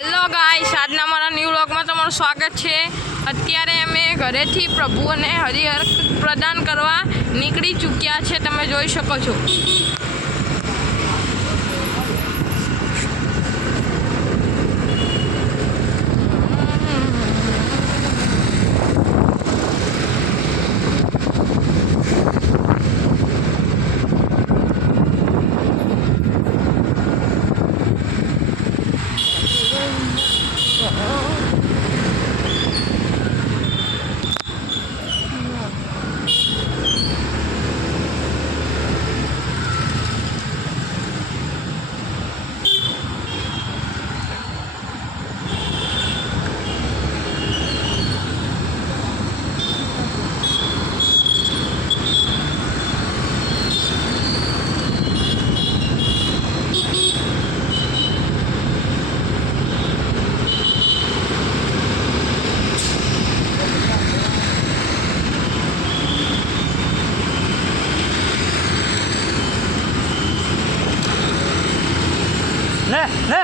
Hello guys, આજના મારા new વ્લોગમાં તમારું સ્વાગત છે। અત્યારે અમે ઘરેથી પ્રભુઓને હરિહર પ્રદાન કરવા નીકળી ચૂક્યા છે, તમે જોઈ શકો છો। ले ले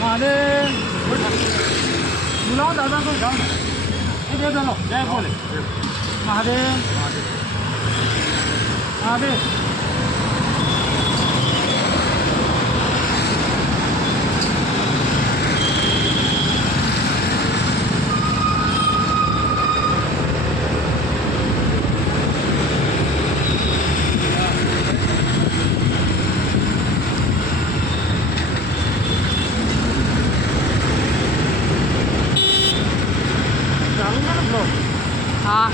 महादेव बुलाओ दादा को जाओ ना ये दे दो जय बोले महादेव महादेव हाँ,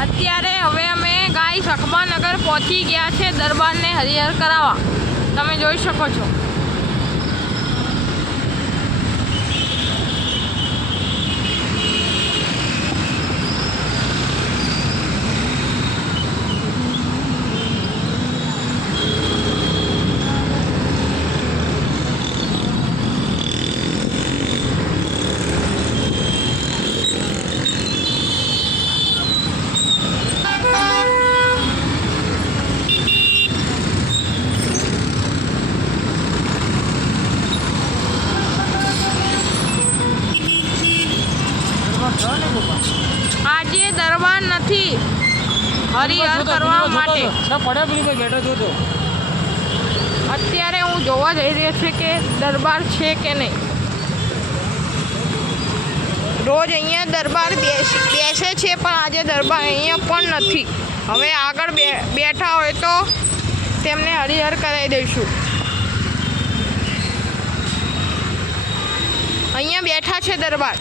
અત્યારે હવે અમે ગાઈસ અખબારનગર પહોંચી ગયા છે દરબારને હરિહર કરાવવા, તમે જોઈ શકો છો। આજે દરબાર નથી, હરિહર કરવા માટે અત્યારે હું જોવા જઈ રહ્યો છું કે દરબાર છે કે નહીં। રોજ અહીંયા દરબાર બેસે છે, પણ આજે દરબાર અહીંયા પણ નથી। હવે આગળ બેઠા હોય તો તેમને હરિહર કરાવી દઈશું। અહીંયા બેઠા છે દરબાર।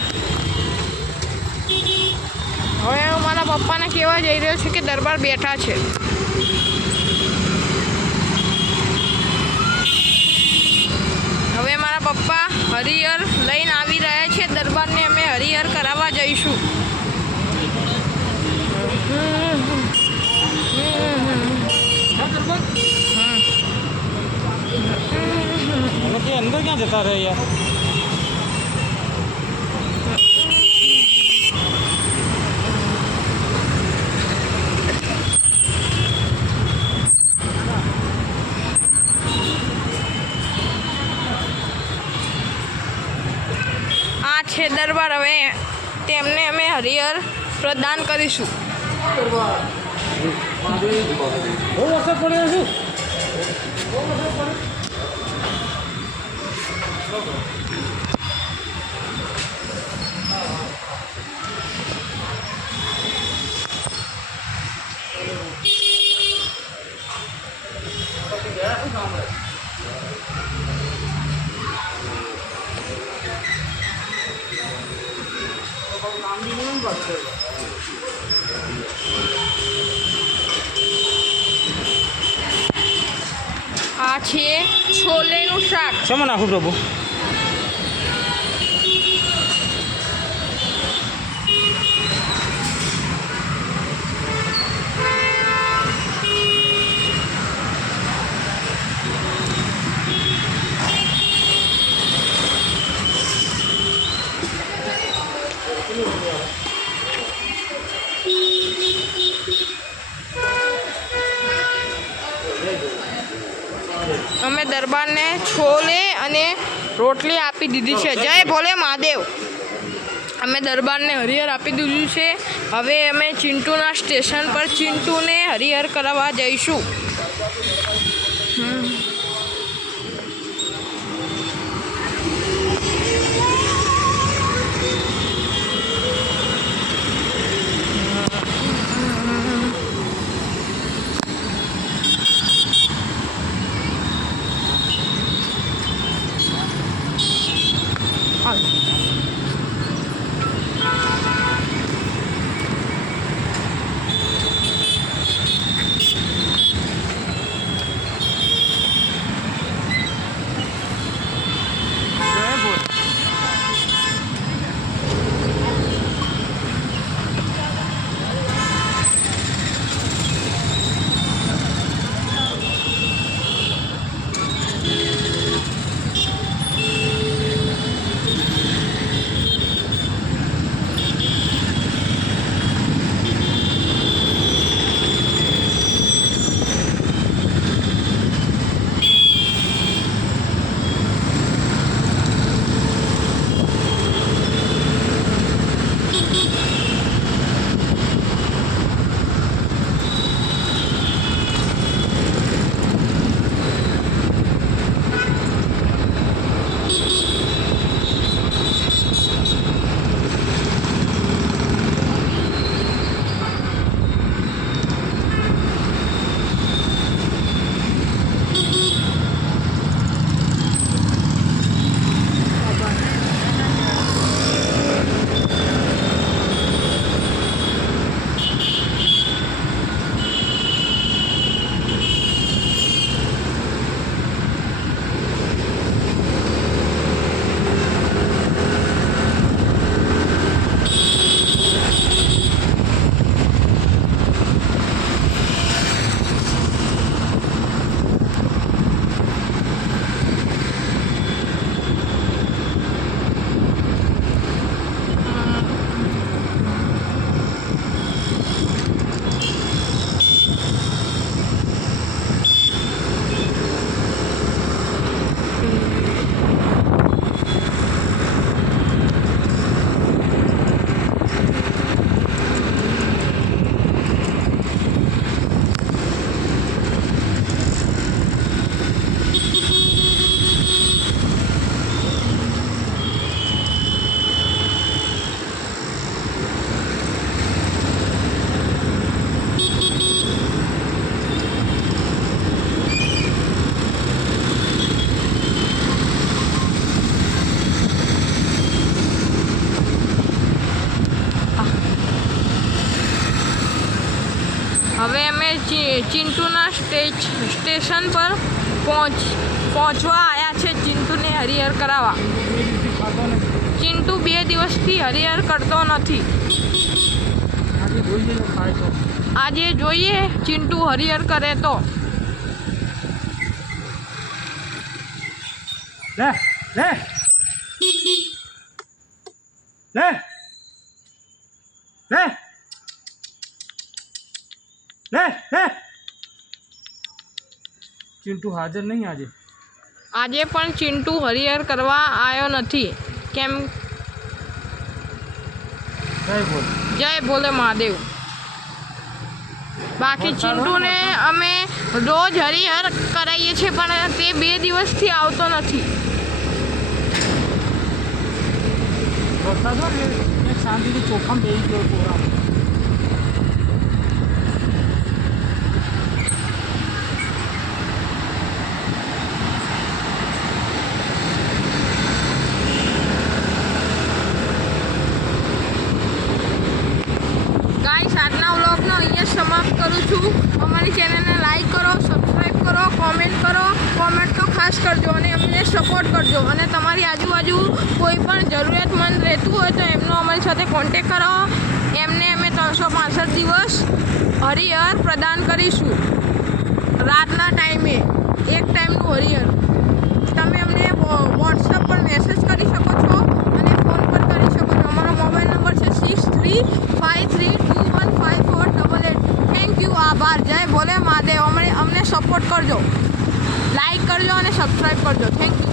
હવે હું મારા પપ્પાને કહેવા જઈ રહ્યો છું કે દરબાર બેઠા છે। હવે મારા પપ્પા હરિહર લઈને આવી રહ્યા છે, દરબારને અમે હરિહર કરાવવા જઈશું। अंदर क्या जता रहे यार। છે દરબાર. હવે તેમને અમે હરિહર પ્રદાન કરીશું. બહુ વરસાદ પડ્યો છે. આ છે છોલેનું શાક. શેમાં નાખું પ્રભુ? અમે દરબારને છોલે અને રોટલી આપી દીધી છે. જય ભોલે મહાદેવ. અમે દરબારને હરિહર આપી દીધું છે. હવે અમે ચિંટુના સ્ટેશન પર ચિંટુને હરિહર કરાવવા જઈશું. હવે અમે ચિંટુના સ્ટેશન પર પહોંચવા આવ્યા છે ચિંટુને હરિહર કરાવવા. ચિંટુ 2 દિવસથી હરિહર કરતો નથી. આજે જોઈએ ચિંટુ હરિહર કરે તો. લે લે લે લે લે લે. ચિંટુ હાજર નહીં આજે. આજે પણ ચિંટુ હરિહર કરવા આવ્યો નથી. જય ભોલે મહાદેવ. બાકી ચિંટુને અમે રોજ હરિહર કરાવીએ છીએ પણ તે 2 દિવસથી આવતો નથી. વરસાદ હોય ને એક શાંતિથી ચોખામાં બેસી ગયો કોરા. ગાઈસ આજના વ્લોગનો અહીંયા સમાપ્ત કરું છું. અમારી ચેનલને લાઈક કરો, સબસ્ક્રાઈબ કરો, કોમેન્ટ તો ખાસ કરજો અને અમને સપોર્ટ કરજો. અને તમારી આજુબાજુ કોઈ પણ જરૂરિયાતમંદ રહેતું હોય તો એમનો અમારી સાથે કોન્ટેક કરો. એમને અમે 365 દિવસ હરિહર પ્રદાન કરીશું. રાતના ટાઈમે 1 ટાઈમનું હરિહર. તમે અમને વોટ્સઅપ પર મેસેજ કરી શકો છો અને ફોન પર કરી શકો છો. અમારો મોબાઈલ નંબર છે 6353215488. થેન્ક યુ, આભાર. જય ભોલે મહાદેવ. અમને સપોર્ટ કરજો, લાઈક કરજો અને સબસ્ક્રાઈબ કરજો. Thank you.